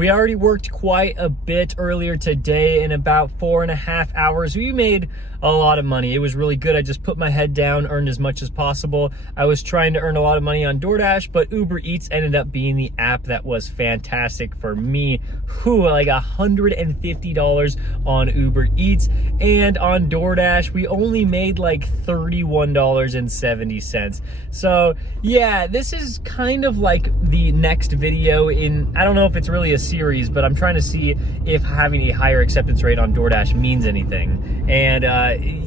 We already worked quite a bit earlier today. In about 4.5 hours, we made a lot of money. It was really good. I just put my head down, earned as much as possible. I was trying to earn a lot of money on DoorDash, but Uber Eats ended up being the app that was fantastic for me. Like $150 on Uber Eats, and on DoorDash, we only made like $31.70. So yeah, this is kind of like the next video in, I don't know if it's really a series, but I'm trying to see if having a higher acceptance rate on DoorDash means anything. And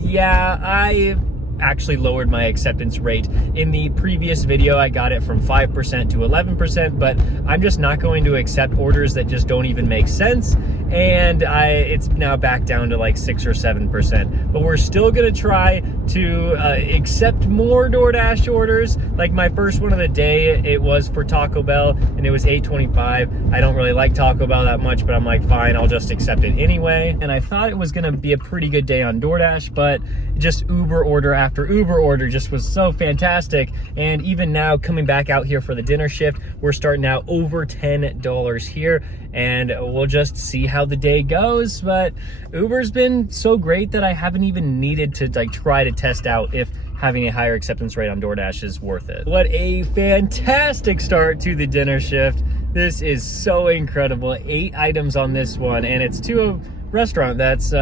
yeah, I actually lowered my acceptance rate. In the previous video, I got it from 5% to 11%, but I'm just not going to accept orders that just don't even make sense. And it's now back down to like 6 or 7%. But we're still gonna try to accept more DoorDash orders. Like my first one of the day, it was for Taco Bell, and it was $8.25. I don't really like Taco Bell that much, but I'm like, fine, I'll just accept it anyway. And I thought it was gonna be a pretty good day on DoorDash, but just Uber order after Uber order just was so fantastic. And even now, coming back out here for the dinner shift, we're starting out over $10 here, and we'll just see how the day goes. But Uber's been so great that I haven't even needed to like try to test out if having a higher acceptance rate on DoorDash is worth it. What a fantastic start to the dinner shift. This is so incredible. 8 items on this one, and it's to a restaurant that's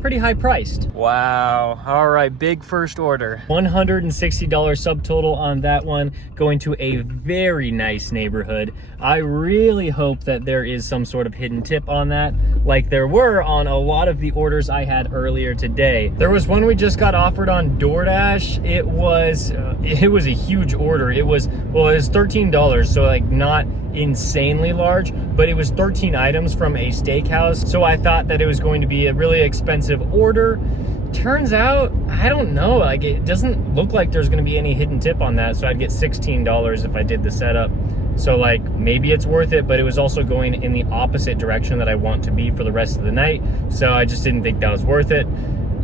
pretty high priced. Wow. All right, big first order. $160 subtotal on that one, going to a very nice neighborhood. I really hope that there is some sort of hidden tip on that, like there were on a lot of the orders I had earlier today. There was one we just got offered on DoorDash. It was a huge order. It was $13, so like not insanely large, but it was 13 items from a steakhouse. So I thought that it was going to be a really expensive order. Turns out, I don't know, like it doesn't look like there's going to be any hidden tip on that. So I'd get $16 if I did the setup. So like maybe it's worth it, but it was also going in the opposite direction that I want to be for the rest of the night. So I just didn't think that was worth it.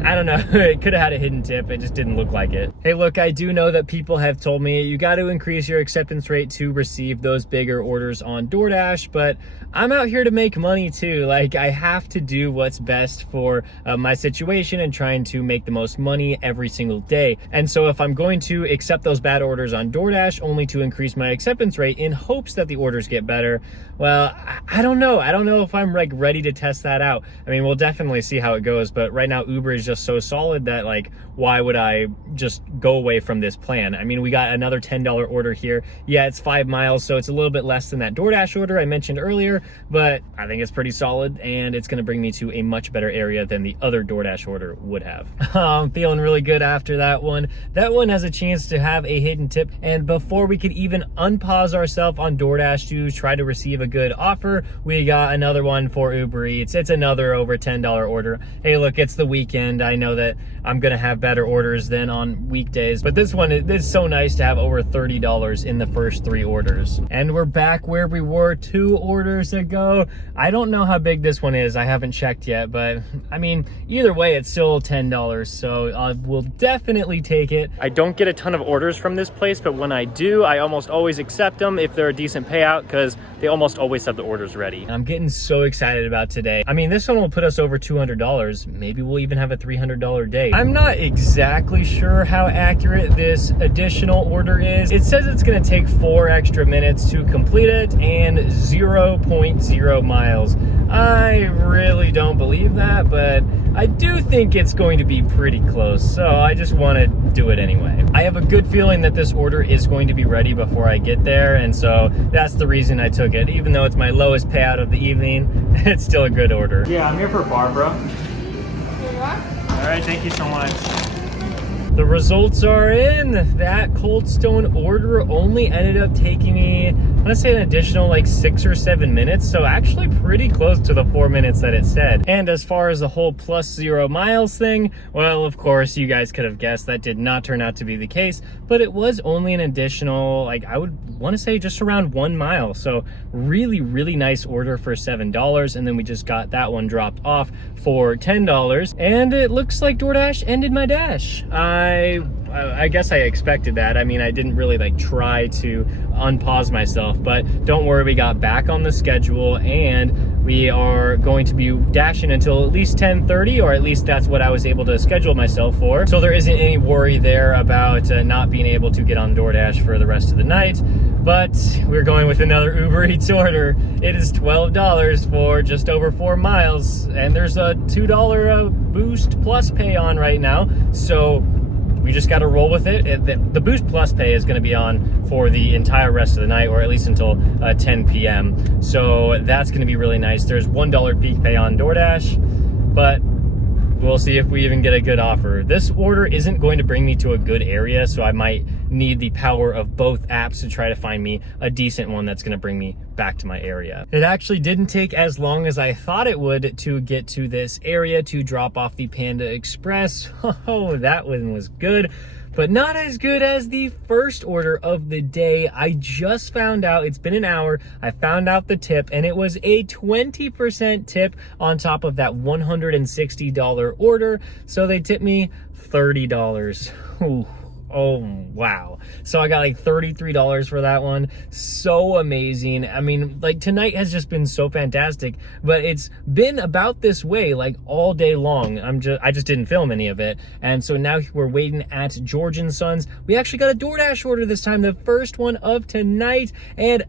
I don't know, it could have had a hidden tip, it just didn't look like it. Hey look, I do know that people have told me you got to increase your acceptance rate to receive those bigger orders on DoorDash, but I'm out here to make money too. Like I have to do what's best for my situation and trying to make the most money every single day. And so if I'm going to accept those bad orders on DoorDash only to increase my acceptance rate in hopes that the orders get better, well, I don't know. I don't know if I'm like ready to test that out. I mean, we'll definitely see how it goes, but right now Uber is just so solid that like, why would I just go away from this plan? I mean, we got another $10 order here. Yeah, it's 5 miles, so it's a little bit less than that DoorDash order I mentioned earlier, but I think it's pretty solid, and it's gonna bring me to a much better area than the other DoorDash order would have. I'm feeling really good after that one. That one has a chance to have a hidden tip, and before we could even unpause ourselves on DoorDash to try to receive a good offer, we got another one for Uber Eats. It's another over $10 order. Hey look, it's the weekend. I know that I'm gonna have better orders than on weekdays, but this one is so nice to have over $30 in the first 3 orders. And we're back where we were 2 orders ago. I don't know how big this one is, I haven't checked yet, but I mean, either way, it's still $10, so I will definitely take it. I don't get a ton of orders from this place, but when I do, I almost always accept them if they're a decent payout, because they almost always have the orders ready. I'm getting so excited about today. I mean, this one will put us over $200. Maybe we'll even have a $300 day. I'm not exactly sure how accurate this additional order is. It says it's gonna take 4 extra minutes to complete it and 0.0 miles. I really don't believe that, but I do think it's going to be pretty close, so I just want to do it anyway. I have a good feeling that this order is going to be ready before I get there, and so that's the reason I took it. Even though it's my lowest payout of the evening, it's still a good order. Yeah, I'm here for Barbara. All right, thank you so much. The results are in. That Cold Stone order only ended up taking me, I'm gonna say an additional like 6 or 7 minutes. So actually pretty close to the 4 minutes that it said. And as far as the whole plus 0 miles thing, well, of course, you guys could have guessed that did not turn out to be the case, but it was only an additional, like I would want to say just around 1 mile. So really, really nice order for $7. And then we just got that one dropped off for $10. And it looks like DoorDash ended my dash. I guess I expected that. I mean, I didn't really like try to unpause myself, but don't worry, we got back on the schedule and we are going to be dashing until at least 10:30, or at least that's what I was able to schedule myself for. So there isn't any worry there about not being able to get on DoorDash for the rest of the night. But we're going with another Uber Eats order. It is $12 for just over 4 miles, and there's a $2 Boost Plus pay on right now. So we just got to roll with it. The Boost Plus pay is going to be on for the entire rest of the night, or at least until 10 p.m. So that's going to be really nice. There's $1 peak pay on DoorDash, but we'll see if we even get a good offer. This order isn't going to bring me to a good area, so I might need the power of both apps to try to find me a decent one that's going to bring me back to my area. It actually didn't take as long as I thought it would to get to this area to drop off the Panda Express. Oh, that one was good, but not as good as the first order of the day. I just found out, it's been an hour, I found out the tip, and it was a 20% tip on top of that $160 order. So they tipped me $30. Ooh. Oh, wow. So I got like $33 for that one. So amazing. I mean, like tonight has just been so fantastic, but it's been about this way like all day long. I just didn't film any of it. And so now we're waiting at George & Sons. We actually got a DoorDash order this time, the first one of tonight. And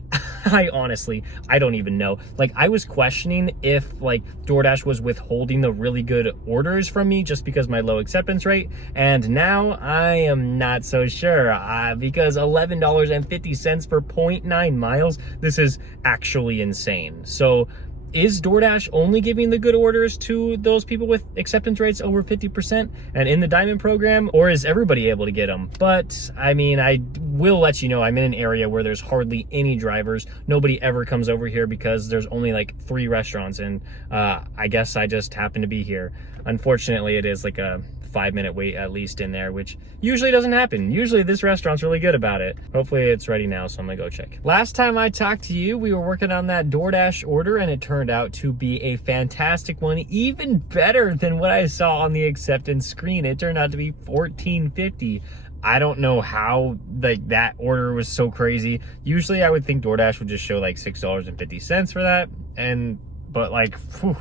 I honestly don't even know. Like, I was questioning if like DoorDash was withholding the really good orders from me just because my low acceptance rate. And now I am not so sure because $11.50 for 0.9 miles. This is actually insane. So is DoorDash only giving the good orders to those people with acceptance rates over 50% and in the Diamond program, or is everybody able to get them? But I mean, I will let you know I'm in an area where there's hardly any drivers. Nobody ever comes over here because there's only like 3 restaurants, and I guess I just happen to be here. Unfortunately, it is like a 5-minute wait at least in there, which usually doesn't happen. Usually this restaurant's really good about it. Hopefully it's ready now, so I'm gonna go check. Last time I talked to you, we were working on that DoorDash order, and it turned out to be a fantastic one, even better than what I saw on the acceptance screen. It turned out to be $14.50. I don't know how like that order was so crazy. Usually I would think DoorDash would just show like $6.50 for that, but like, whew,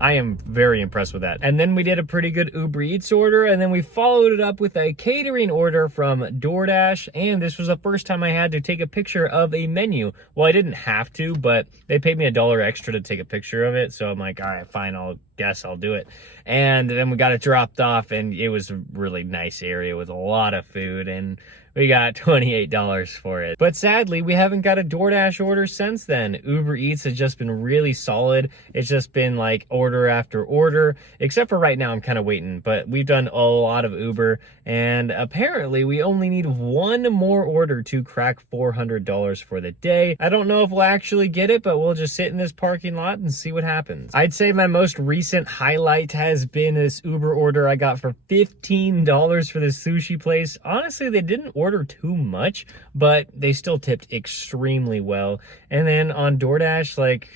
I am very impressed with that. And then we did a pretty good Uber Eats order, and then we followed it up with a catering order from DoorDash. And this was the first time I had to take a picture of a menu. Well, I didn't have to, but they paid me $1 extra to take a picture of it. So I'm like, all right, fine, I'll do it. And then we got it dropped off, and it was a really nice area with a lot of food, and we got $28 for it. But sadly, we haven't got a DoorDash order since then. Uber Eats has just been really solid. It's just been like order after order, except for right now I'm kind of waiting, but we've done a lot of Uber, and apparently we only need one more order to crack $400 for the day. I don't know if we'll actually get it, but we'll just sit in this parking lot and see what happens. I'd say my most recent highlight has been this Uber order I got for $15 for this sushi place. Honestly, they didn't order too much, but they still tipped extremely well. And then on DoorDash, like,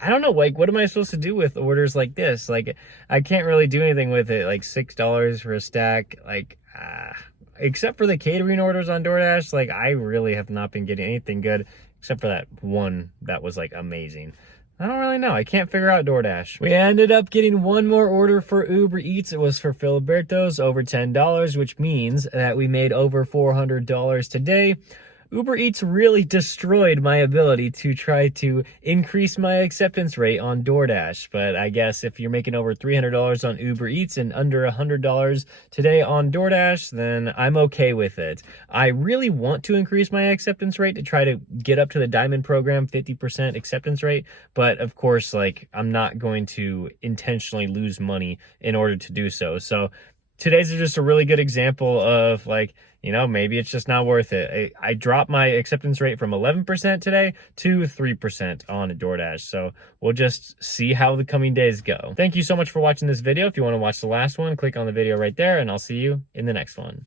I don't know, like, what am I supposed to do with orders like this? Like, I can't really do anything with it. Like, $6 for a stack, like, except for the catering orders on DoorDash, like, I really have not been getting anything good, except for that one that was, like, amazing. I don't really know. I can't figure out DoorDash. We ended up getting one more order for Uber Eats. It was for Filiberto's, over $10, which means that we made over $400 today. Uber Eats really destroyed my ability to try to increase my acceptance rate on DoorDash. But I guess if you're making over $300 on Uber Eats and under $100 today on DoorDash, then I'm okay with it. I really want to increase my acceptance rate to try to get up to the Diamond program, 50% acceptance rate. But of course, like, I'm not going to intentionally lose money in order to do so. So today's just a really good example of, like, you know, maybe it's just not worth it. I dropped my acceptance rate from 11% today to 3% on DoorDash. So we'll just see how the coming days go. Thank you so much for watching this video. If you want to watch the last one, click on the video right there, and I'll see you in the next one.